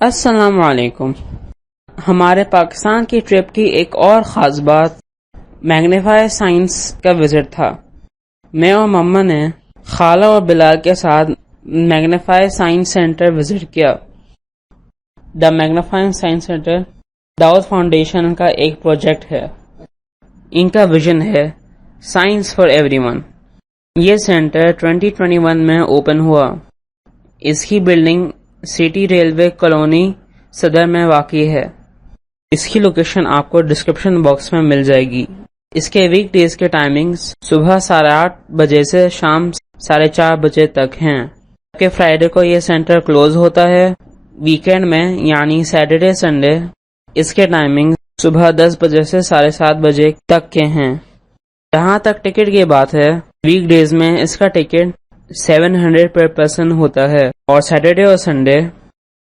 अस्सलाम वालेकुम। हमारे पाकिस्तान की ट्रिप की एक और ख़ास बात मैग्नीफाई साइंस का विज़िट था। मैं और मम्मा ने खाला और बिलाल के साथ मैग्नीफाई साइंस सेंटर विज़िट किया। The Magnify Science Centre Dawood Foundation का एक प्रोजेक्ट है। इनका विजन है साइंस फॉर एवरीवन। ये सेंटर 2021 में ओपन हुआ। इसकी बिल्डिंग सिटी रेलवे कॉलोनी सदर में वाक़ई है। इसकी लोकेशन आपको डिस्क्रिप्शन बॉक्स में मिल जाएगी। इसके वीकडेज के टाइमिंग्स सुबह 8:30 बजे से शाम 4:30 बजे तक हैं। जबकि फ्राइडे को यह सेंटर क्लोज होता है। वीकेंड में यानी सैटरडे संडे इसके टाइमिंग सुबह 10 बजे से 7:30 बजे तक के हैं। जहाँ तक टिकट की बात है, वीकडेज में इसका टिकट 700 पर पर्सन होता है और सैटरडे और संडे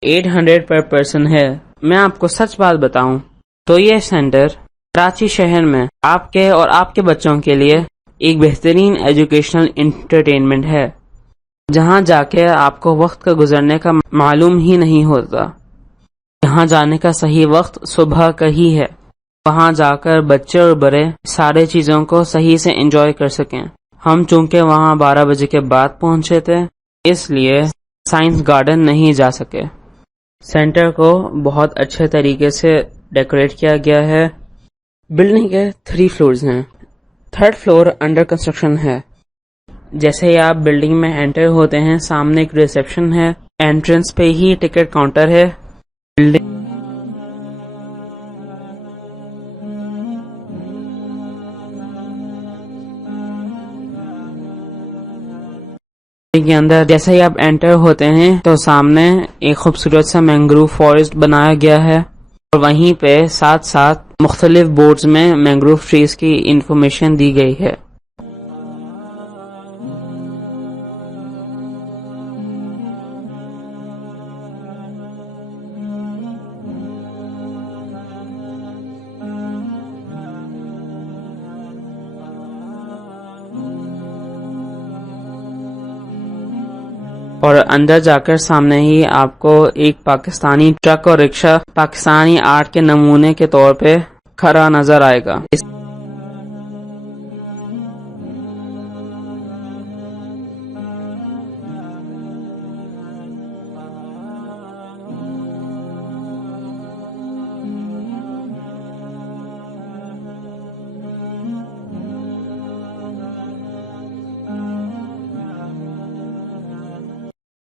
800 पर पर्सन है। मैं आपको सच बात बताऊं तो ये सेंटर कराची शहर में आपके और आपके बच्चों के लिए एक बेहतरीन एजुकेशनल इंटरटेनमेंट है, जहां जाके आपको वक्त का गुजरने का मालूम ही नहीं होता। यहाँ जाने का सही वक्त सुबह का ही है। वहां जाकर बच्चे और बड़े सारे चीजों को सही से एंजॉय कर सकें। हम चूंकि वहां 12 बजे के बाद पहुंचे थे, इसलिए साइंस गार्डन नहीं जा सके। सेंटर को बहुत अच्छे तरीके से डेकोरेट किया गया है। बिल्डिंग के 3 फ्लोर्स हैं। 3rd फ्लोर अंडर कंस्ट्रक्शन है। जैसे ही आप बिल्डिंग में एंटर होते हैं, सामने एक रिसेप्शन है। एंट्रेंस पे ही टिकट काउंटर है। बिल्डिंग के अंदर जैसे ही आप एंटर होते हैं तो सामने एक खूबसूरत सा मैंग्रोव फॉरेस्ट बनाया गया है और वहीं पे साथ साथ मुख्तलिफ बोर्ड्स में मैंग्रोव ट्रीज की इंफॉर्मेशन दी गई है। और अंदर जाकर सामने ही आपको एक पाकिस्तानी ट्रक और रिक्शा पाकिस्तानी आर्ट के नमूने के तौर पे खड़ा नजर आएगा।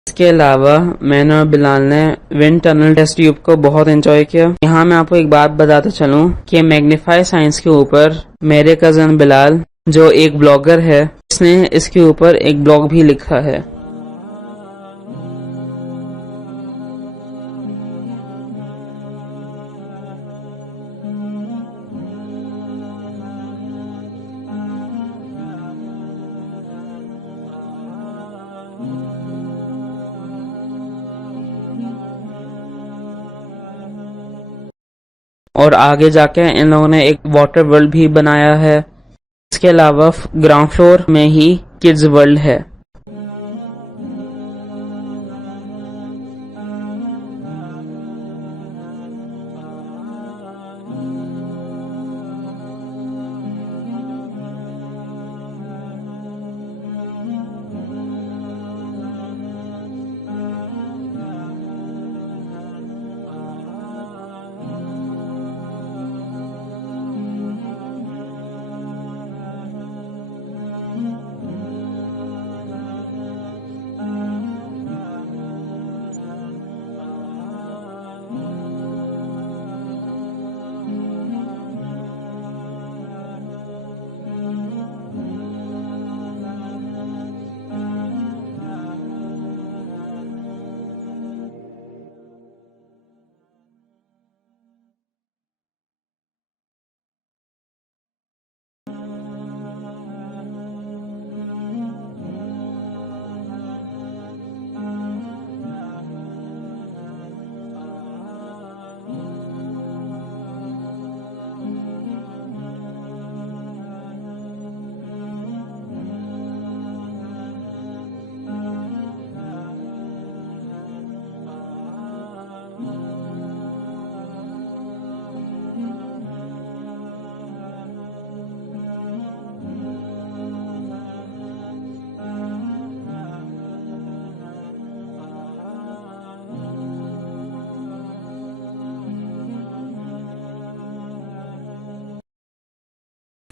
इसके अलावा मैंने और बिलाल ने विंड टनल टेस्ट ट्यूब को बहुत एंजॉय किया। यहाँ मैं आपको एक बात बताता चलूं कि मैग्नीफाई साइंस के ऊपर मेरे कजन बिलाल, जो एक ब्लॉगर है, उसने इसके ऊपर एक ब्लॉग भी लिखा है। और आगे जाके इन लोगों ने एक वाटर वर्ल्ड भी बनाया है। इसके अलावा ग्राउंड फ्लोर में ही किड्स वर्ल्ड है।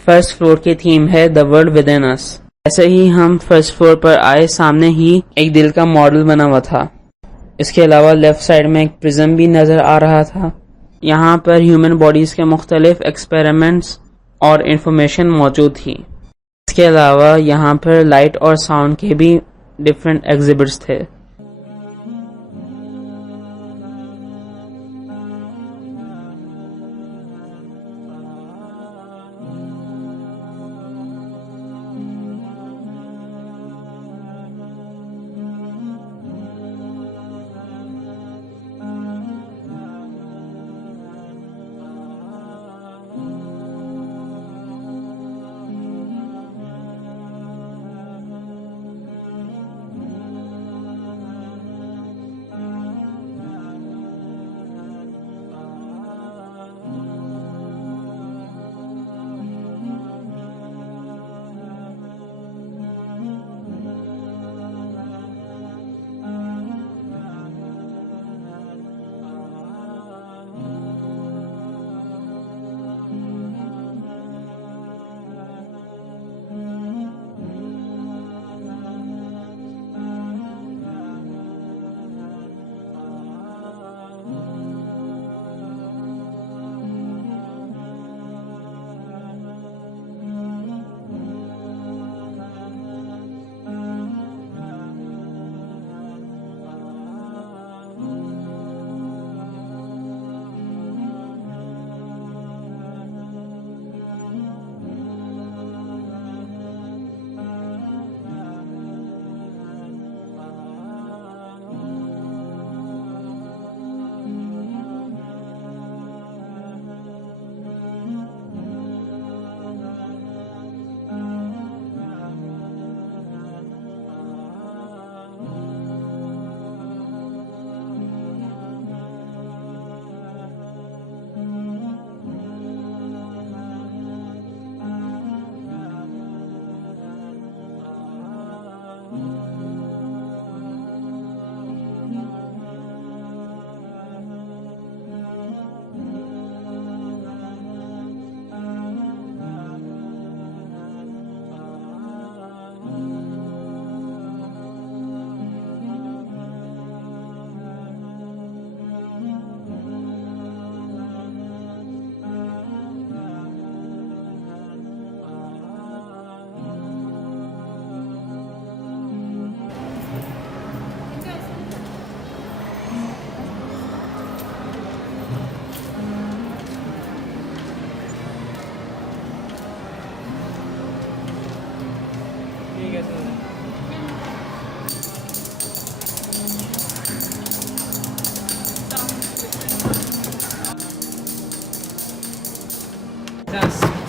फर्स्ट फ्लोर की थीम है द वर्ल्ड विद इन अस। जैसे ही हम फर्स्ट फ्लोर पर आए, सामने ही एक दिल का मॉडल बना हुआ था। इसके अलावा लेफ्ट साइड में एक प्रिज्म भी नजर आ रहा था। यहाँ पर ह्यूमन बॉडीज के मुख्तलिफ एक्सपेरिमेंट्स और इंफॉर्मेशन मौजूद थी। इसके अलावा यहाँ पर लाइट और साउंड के भी डिफरेंट एग्जिबिट्स थे।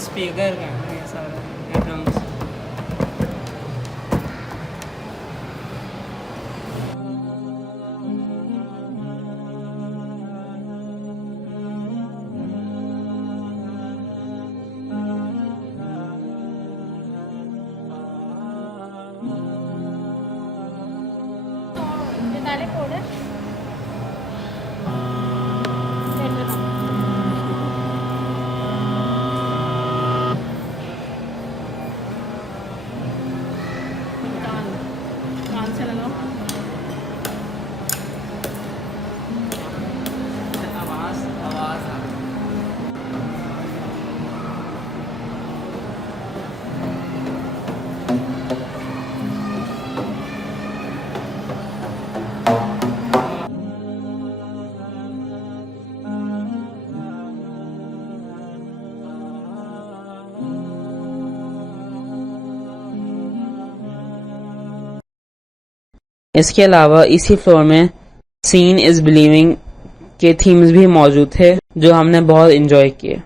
स्पीकर का है सारा ड्रम्स। इसके अलावा इसी फ्लोर में सीन इज बिलीविंग के थीम्स भी मौजूद थे जो हमने बहुत एंजॉय किए।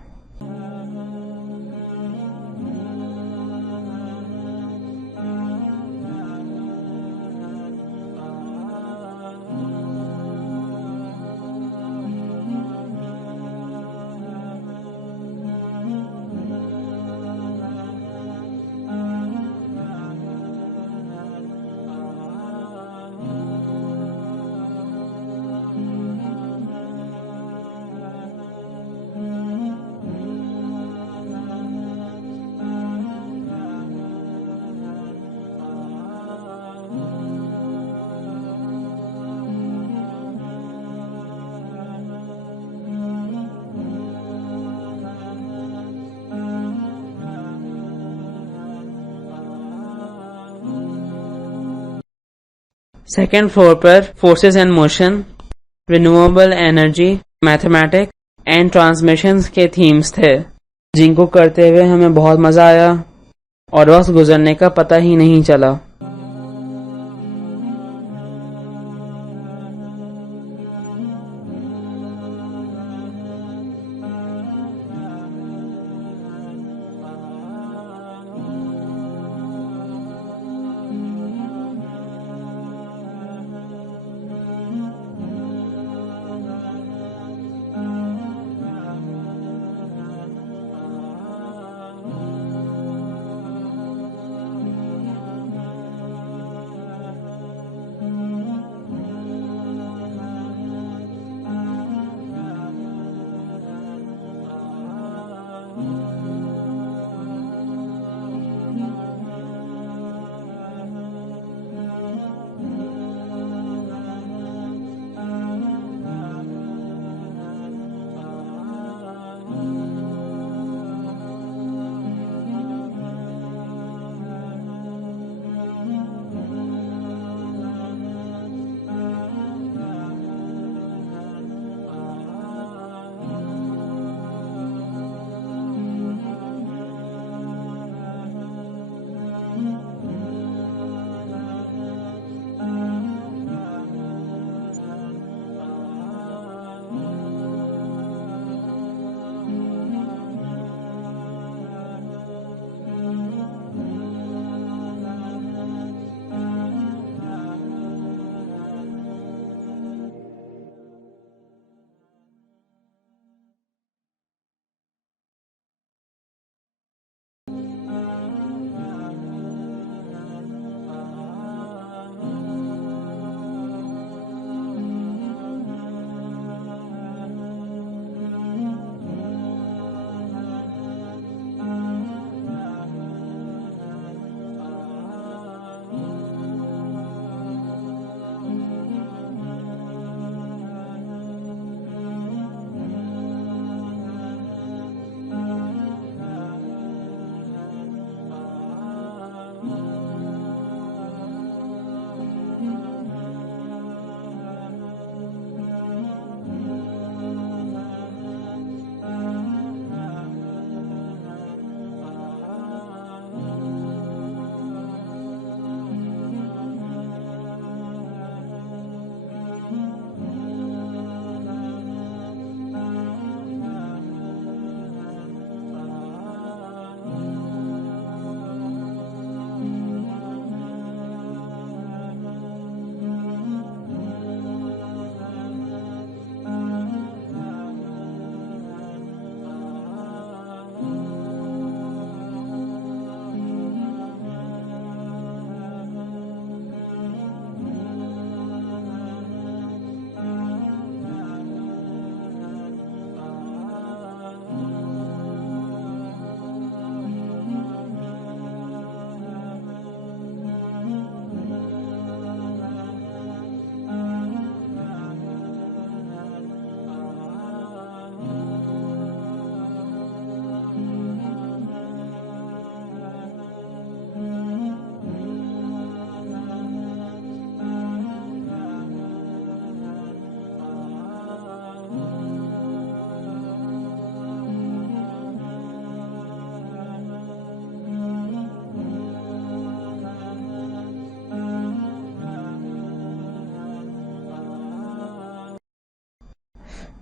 सेकेंड फ्लोर पर forces and motion, renewable energy, mathematics and transmission के थीम्स थे, जिनको करते हुए हमें बहुत मजा आया और वक्त गुजरने का पता ही नहीं चला।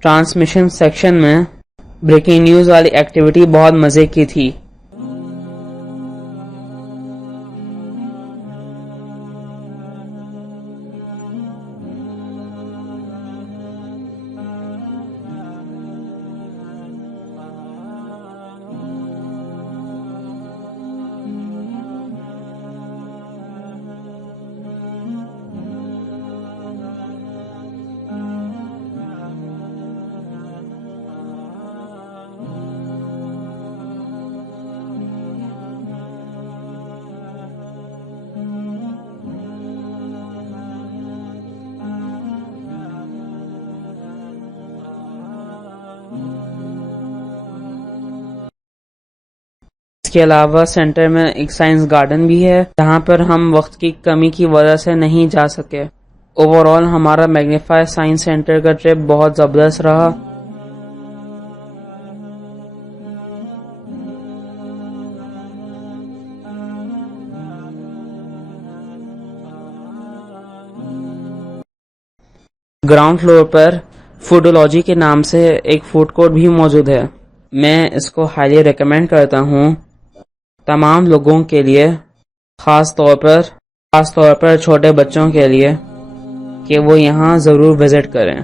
ट्रांसमिशन सेक्शन में ब्रेकिंग न्यूज वाली एक्टिविटी बहुत मजे की थी। इसके अलावा सेंटर में एक साइंस गार्डन भी है, जहाँ पर हम वक्त की कमी की वजह से नहीं जा सके। ओवरऑल हमारा मैग्नीफाई साइंस सेंटर का ट्रिप बहुत ज़बरदस्त रहा। ग्राउंड फ्लोर पर फूडोलॉजी के नाम से एक फूड कोर्ट भी मौजूद है। मैं इसको हाईली रिकमेंड करता हूँ तमाम लोगों के लिए, खास तौर पर छोटे बच्चों के लिए, कि वो यहाँ ज़रूर विज़िट करें।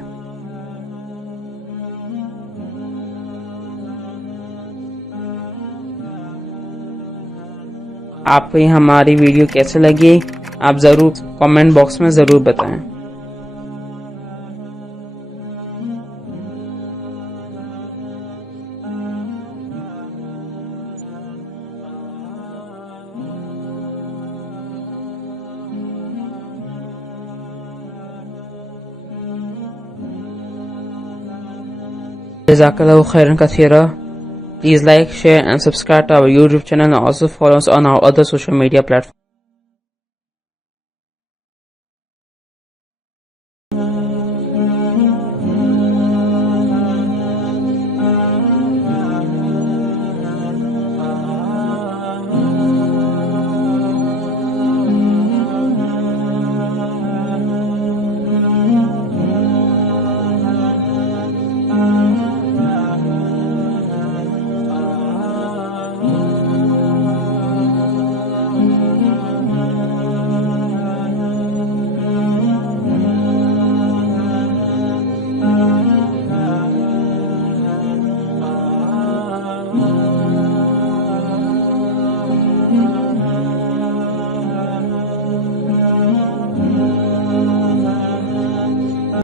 आपको ये हमारी वीडियो कैसे लगी आप ज़रूर कमेंट बॉक्स में ज़रूर बताएं। Jazakallahu khairan kathira. Please like, share and subscribe to our YouTube channel and also follow us on our other social media platforms.